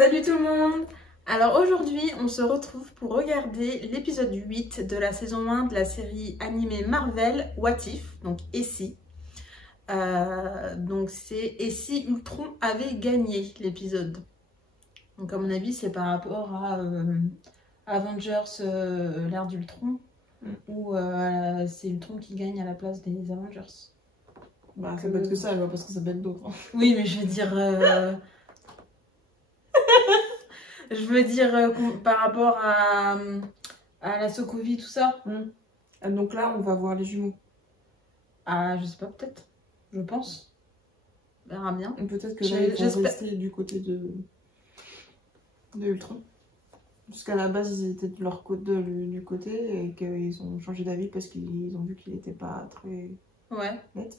Salut tout le monde! Alors aujourd'hui on se retrouve pour regarder l'épisode 8 de la saison 1 de la série animée Marvel What If, donc Et si. Donc c'est Et si Ultron avait gagné l'épisode. Donc à mon avis c'est par rapport à Avengers l'ère d'Ultron où c'est Ultron qui gagne à la place des Avengers. Bah ça peut être que ça alors parce que ça peut être d'autres. Oui mais je veux dire... par rapport à la Sokovie, tout ça. Donc là, on va voir les jumeaux. Ah, je sais pas, peut-être. Je pense. On verra bien. Peut-être que là, ils vont rester du côté de Ultron. Parce qu'à la base, ils étaient de leur côté, du côté et qu'ils ont changé d'avis parce qu'ils ont vu qu'il n'était pas très net.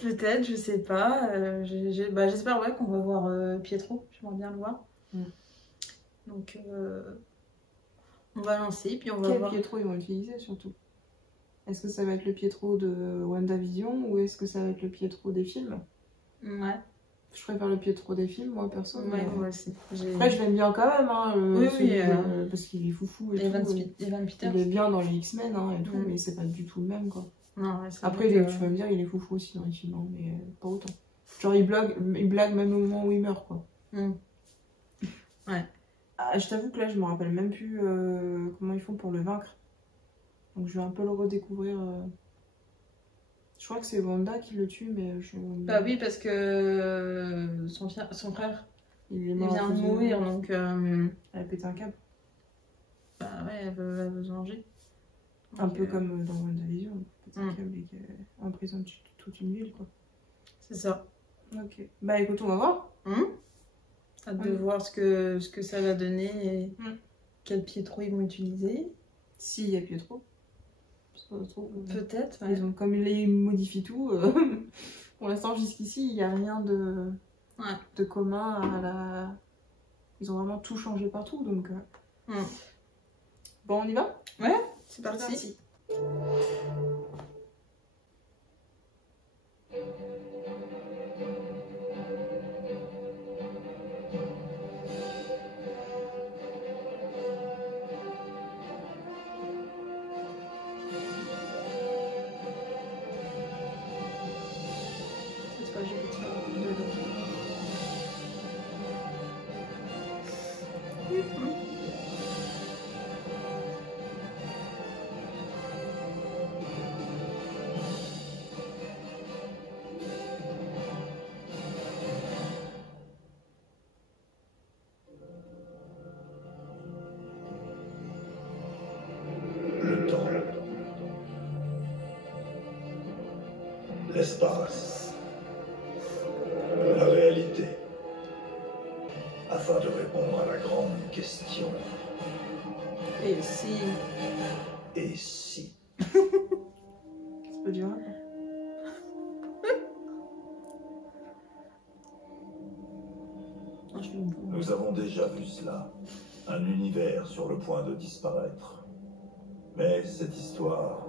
Peut-être, je sais pas. J'espère qu'on va voir Pietro. J'aimerais bien le voir. Donc, on va lancer, puis on va voir. Quel Pietro ils vont utiliser surtout? Est-ce que ça va être le Pietro de WandaVision ou est-ce que ça va être le Pietro des films? Ouais. Je préfère le Pietro des films, moi perso. Ouais, moi aussi. Après, je l'aime bien quand même, hein, parce qu'il est foufou et Evan tout. Peters. Il est bien dans les X-Men et tout, mais c'est pas du tout le même quoi. Non, après, tu vas me dire, il est foufou aussi dans les films, hein, mais pas autant. Genre, il blague même au moment où il meurt quoi. Ouais. Ah, je t'avoue que là, je me rappelle même plus comment ils font pour le vaincre. Donc, je vais un peu le redécouvrir. Je crois que c'est Wanda qui le tue, mais je... Bah oui, parce que son frère, il vient de mourir, donc... Elle a pété un câble. Bah ouais, elle veut se venger. Un peu comme dans WandaVision, elle pète un câble et qu'elle emprisonne toute une ville, quoi. C'est ça. Ok. Bah écoute, on va voir. Hâte de voir ce que ça va donner et quel Pietro ils vont utiliser. S'il y a Pietro. Peut-être, ouais. Comme ils modifient tout, pour l'instant jusqu'ici, il n'y a rien de commun à la... Ils ont vraiment tout changé partout, donc... Bon, on y va? Ouais, c'est parti. L'espace, la réalité, afin de répondre à la grande question. Et si... Et si? C'est pas dur, hein? Nous avons déjà vu cela, un univers sur le point de disparaître. Mais cette histoire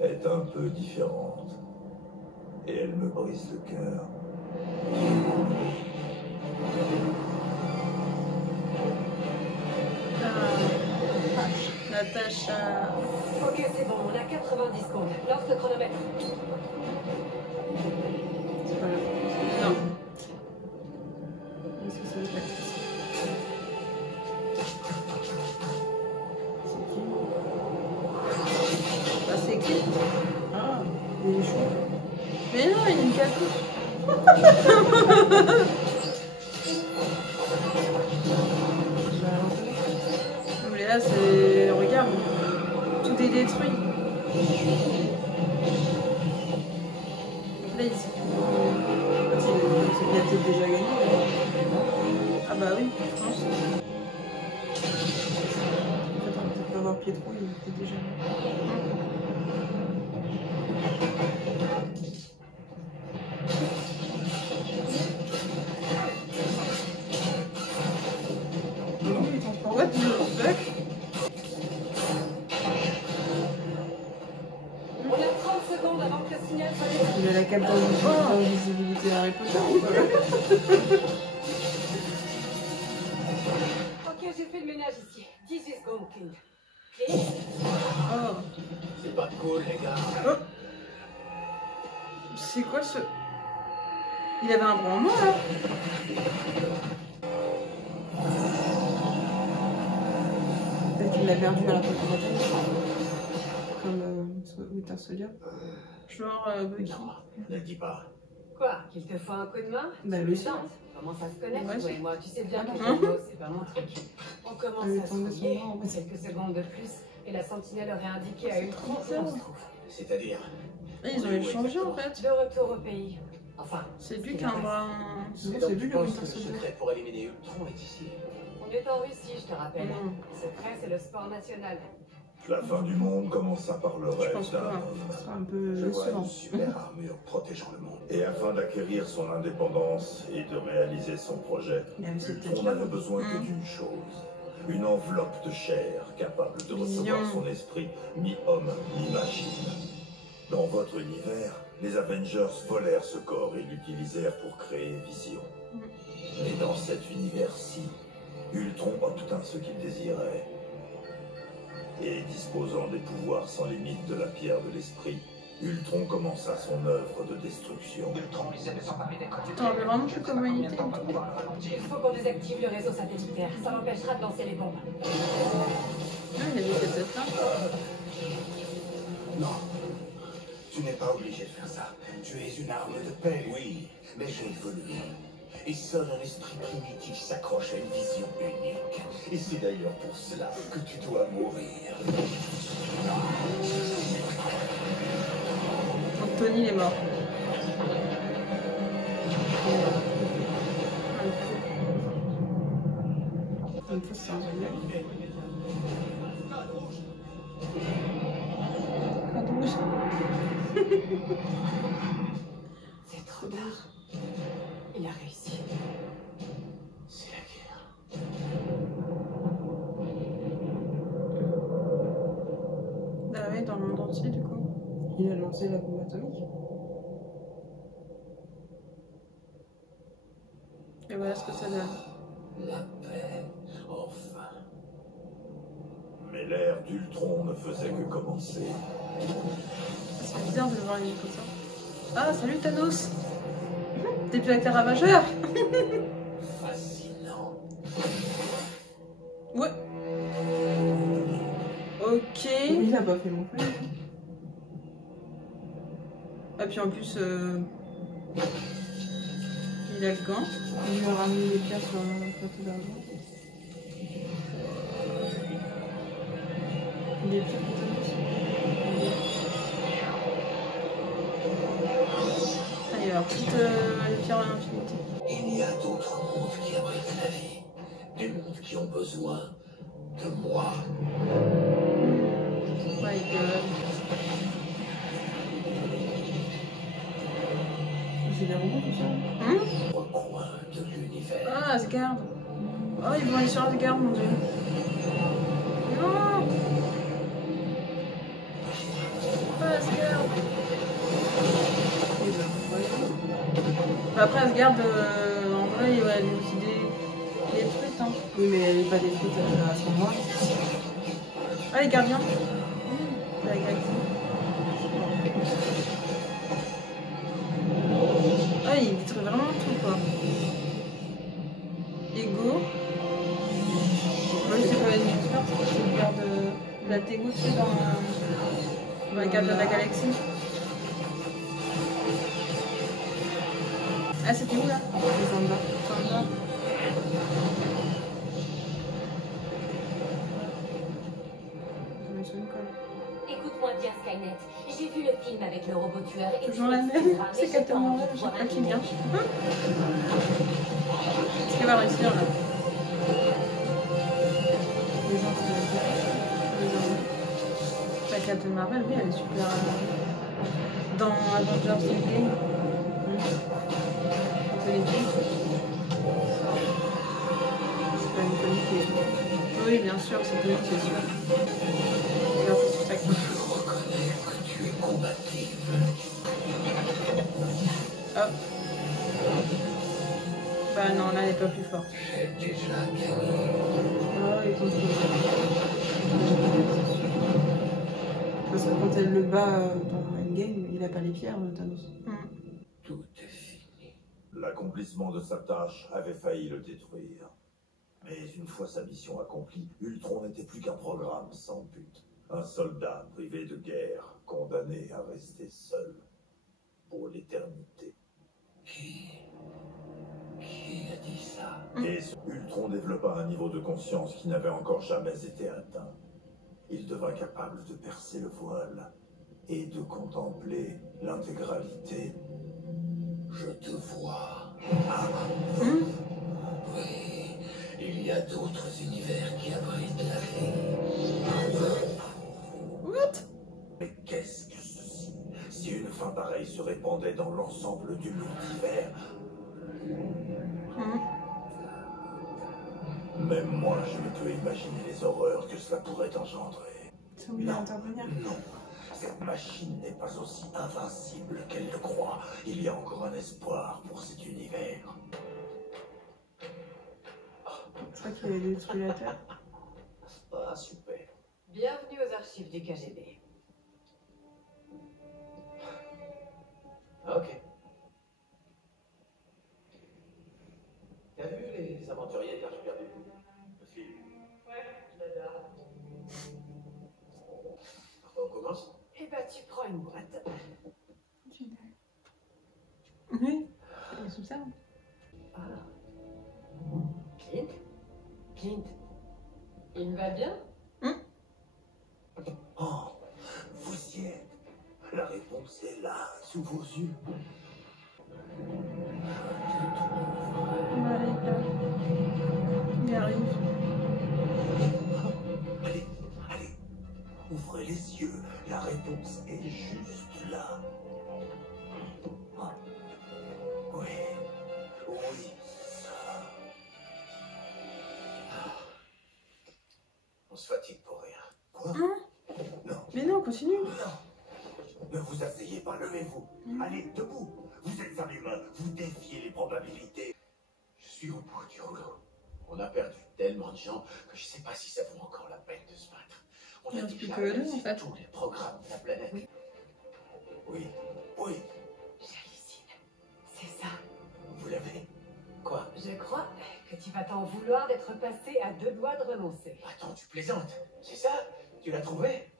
est un peu différente. Et elle me brise le cœur. Natasha. Ok, c'est bon, on a 90 secondes. Lance le chronomètre. C'est pas grave. Non. Est-ce que ça va être l'actrice? C'est qui? Ah, c'est qui? Ah, il est chaud. Mais non, il a une capuche. Mais là, c'est... Regarde, tout est détruit. Là, ici. Il a peut-être déjà gagné. Ah bah oui, je pense. Attends, peut-être pas voir Pietro, il était déjà gagné. What the fuck? On a 30 secondes avant que le signal soit détecté. Il a la cape d'invisibilité Harry Potter ou quoi? j'ai fait le ménage ici. 18 secondes, Clint. Clint? Oh. C'est pas cool, les gars. Oh. C'est quoi ce... Il avait un grand mot là. Peut-être qu'il l'a perdu à la fin de la bataille. Comme Winter Soldier. Genre Bucky. Non, ne le dis pas. Quoi? Qu'il te faut un coup de main? Bah, Tu lui me aussi. tentes? Comment ça se connaît, Ouais, toi et moi? Tu sais bien que Ah. les mots, c'est pas mon truc. On Elle commence est à se tombée sur souiller. moi, en fait. Quelques secondes de plus, et la sentinelle aurait indiqué à Ultron où bizarre. on se trouve. C'est-à-dire, Ils ont échangé en fait. De retour au pays. Enfin, C'est lui qui a un bras... Non, et c'est donc lui tu le penses Winter que le Soldier. secret pour éliminer Ultron est ici. on est en Russie, je te rappelle. Non. Le secret, c'est le sport national. La fin du monde commença par le rêve pense d'un pas. homme. C'est un peu Je vois décevant. une super armure protégeant le monde. Et afin d'acquérir son indépendance et de réaliser son projet, Il avait cette Ultron tête-là. n'avait besoin que d'une chose. Une enveloppe de chair capable de recevoir Mignon. son esprit, mi-homme, mi-machine. Dans votre univers, les Avengers volèrent ce corps et l'utilisèrent pour créer Vision. Et dans cet univers-ci, Ultron obtint ce qu'il désirait. Et disposant des pouvoirs sans limite de la pierre de l'esprit, Ultron commença son œuvre de destruction. Ultron essaie de s'emparer des codes. T'en rappelles vraiment plus comment il était? On va pouvoir le ralentir. Il faut qu'on désactive le réseau satellitaire. Ça l'empêchera de lancer les bombes. Ah, il avait cette tête là. Non, tu n'es pas obligé de faire ça. Tu es une arme de paix, oui, mais j'ai évolué. Et seul un esprit primitif s'accroche à une vision unique. Et c'est d'ailleurs pour cela que tu dois mourir. Donc Tony il est mort. Une fois, c'est un génial. Code rouge. C'est trop tard. Il a réussi. C'est la guerre. Ah ouais, dans le monde entier du coup. Il a lancé la bombe atomique. Et voilà ce que ça donne. La paix, enfin. Mais l'ère d'Ultron ne faisait que commencer. C'est bizarre de le voir une comme ça. Ah, salut Thanos. T'es plus avec tes ravageurs. Fascinant. Ouais. Ok. Il a pas fait non plus. Ah puis en plus, il a le gant. Il lui a ramené les pierres sur un plateau d'argent. Il est plus atomique. Allez, alors toutes les pierres à l'infinité. Il y a d'autres mondes qui abritent la vie. Des mondes qui ont besoin de moi. My God. C'est des robots tout ça. Recoin de l'univers. Ah, Asgard. Oh, ils vont aller sur Asgard, mon dieu. Non. Pas Asgard. Et ben, voilà. Bah, après, Asgard, en vrai, il va lui aussi des trucs, hein. Oui, mais elle n'est pas détruite à ce moment-là. Ah, les gardiens. La galaxie. Ah, il détruit vraiment tout, quoi. Ego. Moi, je sais pas une experte, c'est une garde de la Tego, tu sais, dans la garde de la galaxie. Ah, c'était où, là? Les Zanda. Zanda. Mais c'est une conne. Écoute-moi bien, Skynet. J'ai vu le film avec le robot tueur. Et Toujours tu la même, m'excuseras, mais c'est j'ai Captain pas envie Marvel, de je voir sais pas un qui vient. remake. Est-ce qu'elle va réussir, là? Les gens, c'est les Zanda. La Captain Marvel, oui, elle est super. Dans Avengers Endgame. C'est les films. C'est pas une conne qui est. Oui, bien sûr, c'est Tony, c'est sûr. Regarde, c'est tout ça. Je reconnais que tu es combative. Oh. Bah non, là, elle est pas plus forte. J'ai déjà gagné. Ah, et contre... Parce que quand elle le bat dans Endgame, il a pas les pierres, Thanos. Tout est fini. L'accomplissement de sa tâche avait failli le détruire. Mais une fois sa mission accomplie, Ultron n'était plus qu'un programme sans but. Un soldat privé de guerre, condamné à rester seul pour l'éternité. Qui a dit ça? Et Ultron développa un niveau de conscience qui n'avait encore jamais été atteint. Il devint capable de percer le voile et de contempler l'intégralité. Je te vois. Oui, il y a d'autres univers qui abritent la vie. What? Mais qu'est-ce que ceci? Si une fin pareille se répandait dans l'ensemble du multivers, même moi je ne peux imaginer les horreurs que cela pourrait engendrer. C'est obligé d'intervenir. Non, cette machine n'est pas aussi invincible qu'elle le croit. Il y a encore un espoir pour cet univers. C'est vrai qu'il a détruit la Terre. Ah, super. Bienvenue aux archives du KGB. Ok. T'as vu les aventuriers de l'Arche perdue? Le film. Ouais, je l'adore. On commence? Eh ben, tu prends une boîte. Oui, il sous ça. Ah. Clint? Clint, il va bien? Oh, vous y êtes. La réponse est là, sous vos yeux. Il arrive. Allez, allez, ouvrez les yeux. La réponse est juste là. Ah. Oui, oui, ça. On se fatigue pour rien. Quoi? Non. Mais non, continue. Non. Ne vous asseyez pas, levez-vous. Allez, debout. Vous êtes un humain, vous défiez les probabilités. Je suis au bout du rouleau. On a perdu tellement de gens que je sais pas si ça vaut encore la peine de se battre. On Il a reste plus déjà que deux, réalisé en fait. tous les programmes de la planète. Oui, oui, J'hallucine. C'est ça. Vous l'avez? Quoi? Je crois que tu vas t'en vouloir d'être passé à 2 doigts de renoncer. Attends, tu plaisantes? C'est ça? Tu l'as trouvé?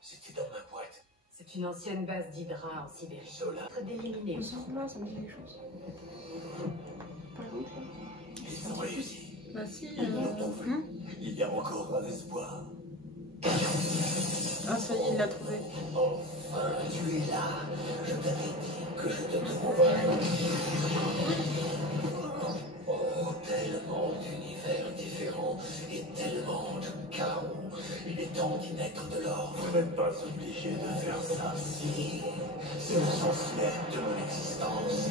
C'était dans ma boîte. C'est une ancienne base d'Hydra en Sibérie. Sola. D'éliminer. On sort là, ça me dit quelque chose. Par contre, là. ils ont réussi. Bah si. Ils l'ont trouvé. Il y a encore un espoir. Ah ça y est, il l'a trouvé. Enfin, tu es là. Je t'avais dit que je te trouverais. Oh, tellement d'univers différents et tellement de chaos. Il est temps d'y mettre de l'ordre. Vous n'êtes pas obligé de faire ça. Si, c'est le sens même de mon existence.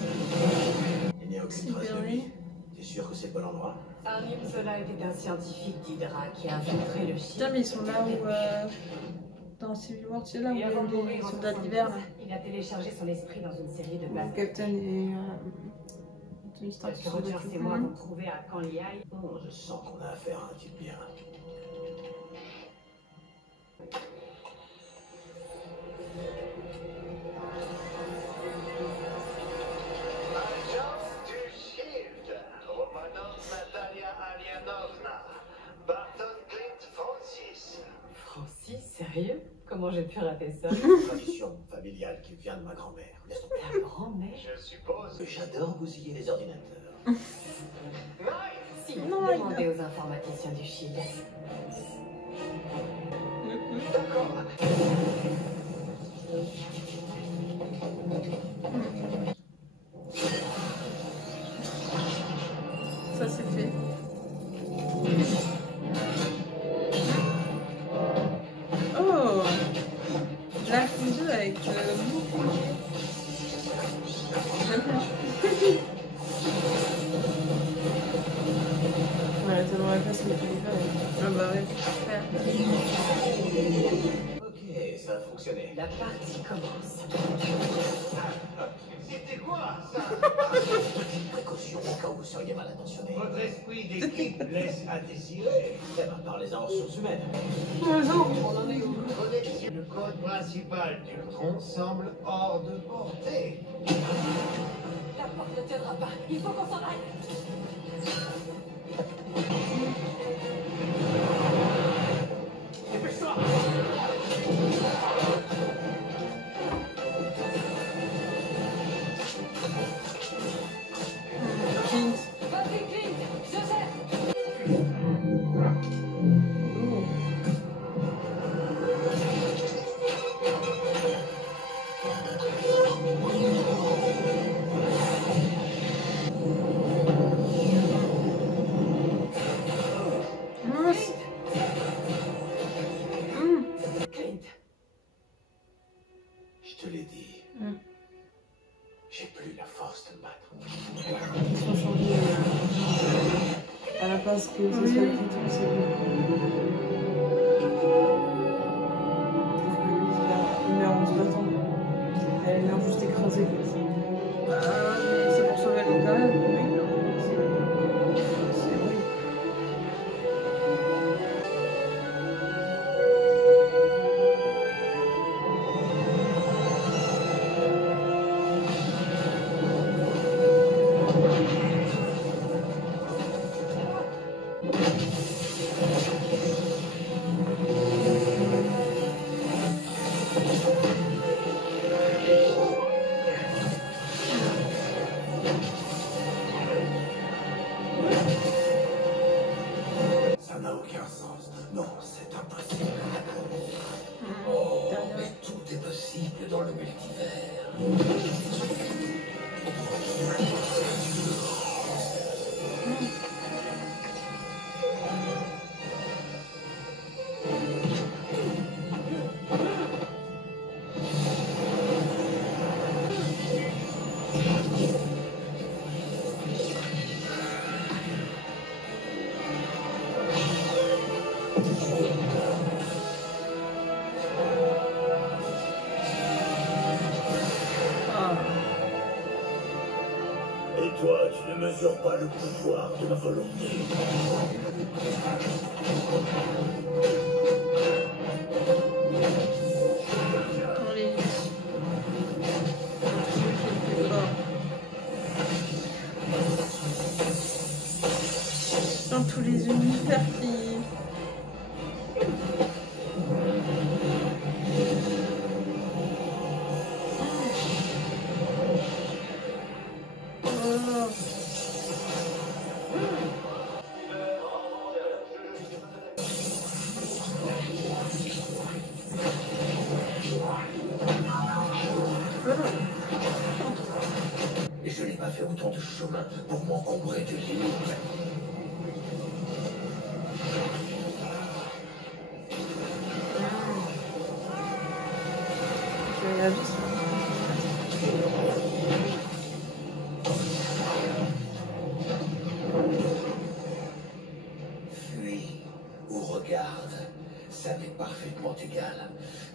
Il n'y a aucune trace de lui. T'es sûr que c'est le bon endroit? Arnim Zola était un scientifique d'Hydra qui a infiltré le Shield. Putain, mais ils sont là où... Dans Civil War, tu sais là où il Et y a avant de les mourir en soldats 72, d'hiver là. il a téléchargé son esprit dans une série de bases. Captain et Tony Stark Parce qui que sont Rogers battus. et moi avons trouvé à Canliai. Oh, je sens qu'on a affaire à un type bien. Agent du Shield, Romanov Natalia Alianovna, Barton Clint Francis. Francis, sérieux? Comment j'ai pu rater ça? Tradition familiale qui vient de ma grand-mère. Laisse tomber. Ta grand-mère? Je suppose. J'adore bousiller les ordinateurs. Si, Non, demandez aux informaticiens du Shield. D'accord. Ça c'est fait. Oh, la fondue avec beaucoup. J'aime bien. Voilà, ça m'aurait passé le téléphone. Ah bah ouais, super. Ok, ça fout fonctionner. La partie commence. C'était quoi, ça? Petite précaution au cas où vous seriez mal intentionné. Votre esprit d'équipe laisse à désirer. Eh ben, parlez-en aux ressources humaines. Bonjour, on en est où? Connexion. Le code principal d'Ultron semble hors de portée. La porte ne tiendra pas. Il faut qu'on s'en aille. Dépêche-toi! Vas-y, Clint, je sais. Mince. Clint, Je te l'ai dit. J'ai plus la force de me battre. Ils sont changés à la place que ce soit le titre, c'est il meurt en se battant. Elle meurt juste écrasée. Bah, mais c'est pour sauver le quand même. Oui. C'est vrai. Ça n'a aucun sens. Non, c'est impossible. Oh, mais tout est possible dans le multivers. Ah. Et toi, tu ne mesures pas le pouvoir de ma volonté. On les vit. Celui qui est le plus fort. Dans tous les univers qui. Oh. Et je n'ai pas fait autant de chemin pour m'encombrer de limites. Je réagis, ça. Fuis ou regarde, ça m'est parfaitement égal.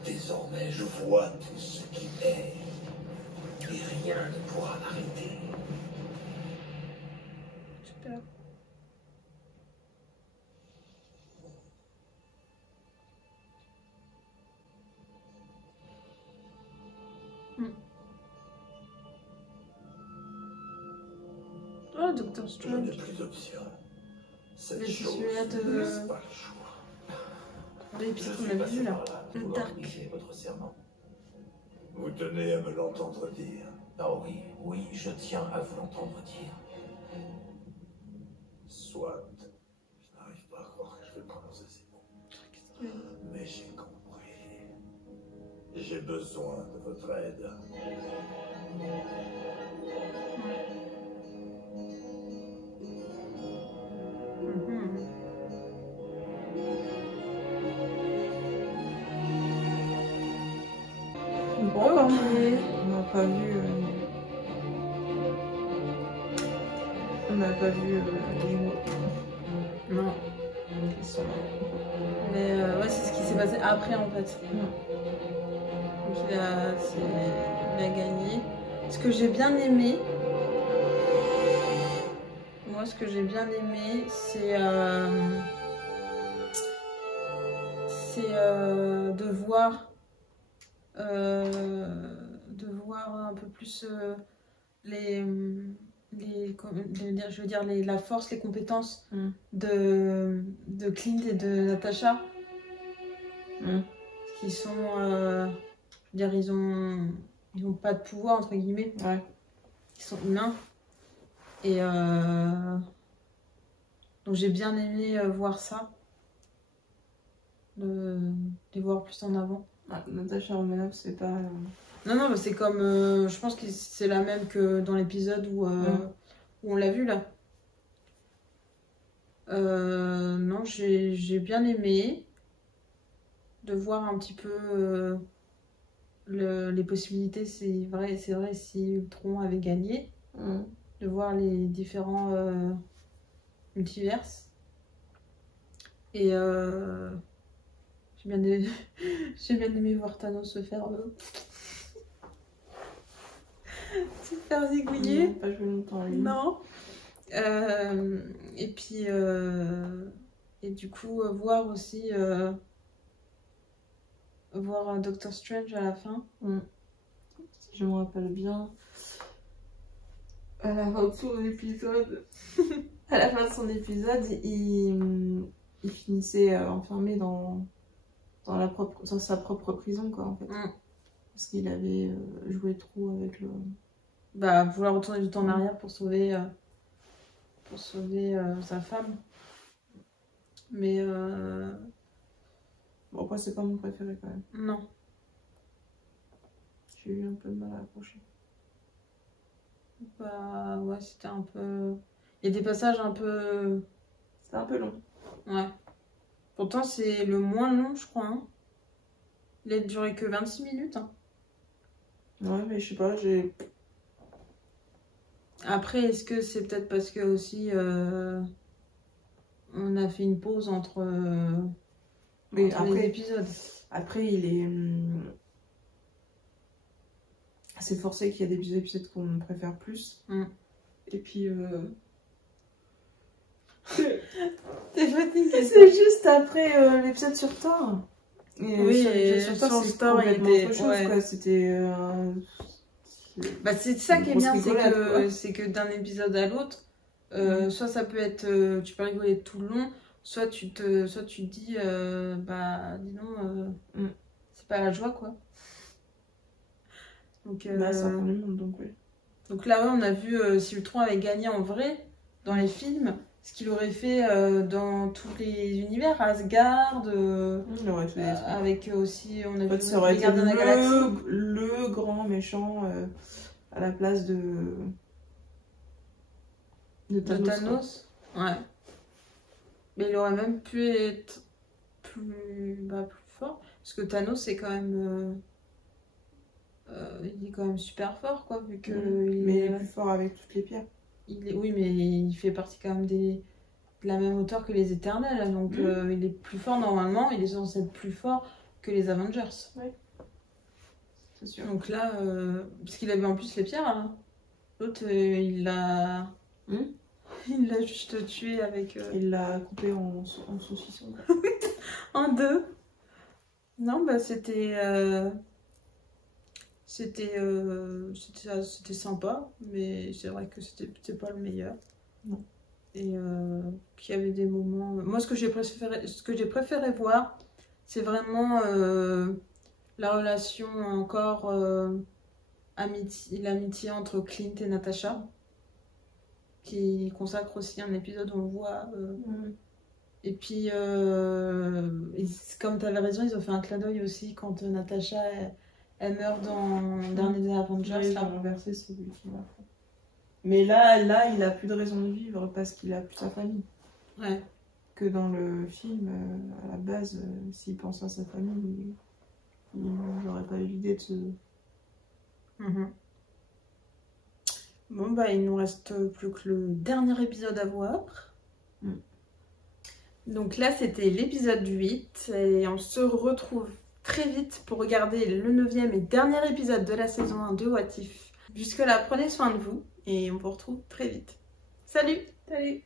Désormais, je vois tout ce qui est. Et rien ne pourra m'arrêter. Super. Oh, Doctor Je n'ai Strange. plus d'option. Cette Mais c'est chose celui-là de- ne laisse pas le choix. L'épisode Je qu'on suis a passé vu là. par là Le pour Dark. organiser votre serment. Vous tenez à me l'entendre dire. Ah oui, oui, je tiens à vous l'entendre dire. Soit. Je n'arrive pas à croire que je vais prononcer ces mots. Mais j'ai compris. J'ai besoin de votre aide. Mhm. Bon, bah, Ok. on n'a pas vu. On n'a pas vu les mots Non. qui sont là. Mais ouais, c'est ce qui s'est passé après en fait. il a gagné. Ce que j'ai bien aimé, moi, ce que j'ai bien aimé, c'est de voir un peu plus je veux dire la force, les compétences de Clint et de Natasha, qui sont, je veux dire, ils ont pas de pouvoir entre guillemets, ils sont humains et donc j'ai bien aimé voir ça, les voir plus en avant. Natasha Romanoff, c'est pas... Non, bah c'est comme... je pense que c'est la même que dans l'épisode où on l'a vu, là. Non, j'ai bien aimé de voir un petit peu les possibilités, c'est vrai, si Ultron avait gagné, de voir les différents multivers. Et j'ai bien aimé voir Thanos se faire zigouiller. Pas joué longtemps, lui. Non. Et puis et du coup voir aussi voir Doctor Strange à la fin. Si je me rappelle bien, à la fin de son épisode, à la fin de son épisode, il finissait enfermé dans sa propre prison, quoi, en fait. Parce qu'il avait joué trop avec le... Bah, vouloir retourner du temps en arrière pour sauver sa femme. Mais bon, après, c'est pas mon préféré, quand même. non. J'ai eu un peu de mal à accrocher. Bah, ouais, c'était un peu... Il y a des passages un peu... C'était un peu long. Ouais. Pourtant, c'est le moins long, je crois. Hein. Il a duré que 26 minutes. Hein. Ouais, mais je sais pas, j'ai... Après, est-ce que c'est peut-être parce que aussi on a fait une pause entre les épisodes. Après, il est... c'est forcé qu'il y a des épisodes qu'on préfère plus. Et puis... T'es fatiguée. C'est juste après l'épisode sur Thor. Et oui, sur Thor, c'est complètement autre chose, quoi. C'était... bah, c'est ça qui est bien, c'est que d'un épisode à l'autre, soit ça peut être, tu peux rigoler tout le long, soit tu te dis, bah dis donc, c'est pas la joie, quoi. Donc, bah, ça prend du monde, donc oui. Donc là, ouais, on a vu si Ultron avait gagné en vrai dans les films, ce qu'il aurait fait dans tous les univers, Asgard, avec aussi, on a vu ça aurait les Gardiens de la Galaxie. Le grand méchant à la place de Thanos. Ouais. Mais il aurait même pu être plus fort, parce que Thanos c'est quand même il est quand même super fort, quoi, vu que mais il est plus fort avec toutes les pierres. Oui, mais il fait partie quand même de la même hauteur que les Éternels, donc il est plus fort normalement, il est censé être plus fort que les Avengers. Oui. C'est sûr. Donc là, parce qu'il avait en plus les pierres, hein. L'autre il l'a juste tué avec... Il l'a coupé en saucisson. En deux. Non, bah c'était sympa, mais c'est vrai que c'était pas le meilleur. Non. Et qu'il y avait des moments... Moi, ce que j'ai préféré voir, c'est vraiment la relation encore, l'amitié entre Clint et Natasha, qui consacre aussi un épisode où on le voit. Et puis, comme tu avais raison, ils ont fait un clin d'œil aussi quand Natasha... Elle meurt dans Dernier Avengers. Oui, là, renversé, c'est lui qui l'a fait. Mais là, il a plus de raison de vivre parce qu'il a plus sa famille. Ouais. Que dans le film, à la base, s'il pense à sa famille, il n'aurait pas eu l'idée de se... Bon, bah, il nous reste plus que le dernier épisode à voir. Donc là, c'était l'épisode 8 et on se retrouve très vite pour regarder le 9e et dernier épisode de la saison 1 de What If. Jusque là, prenez soin de vous et on vous retrouve très vite. Salut! Salut!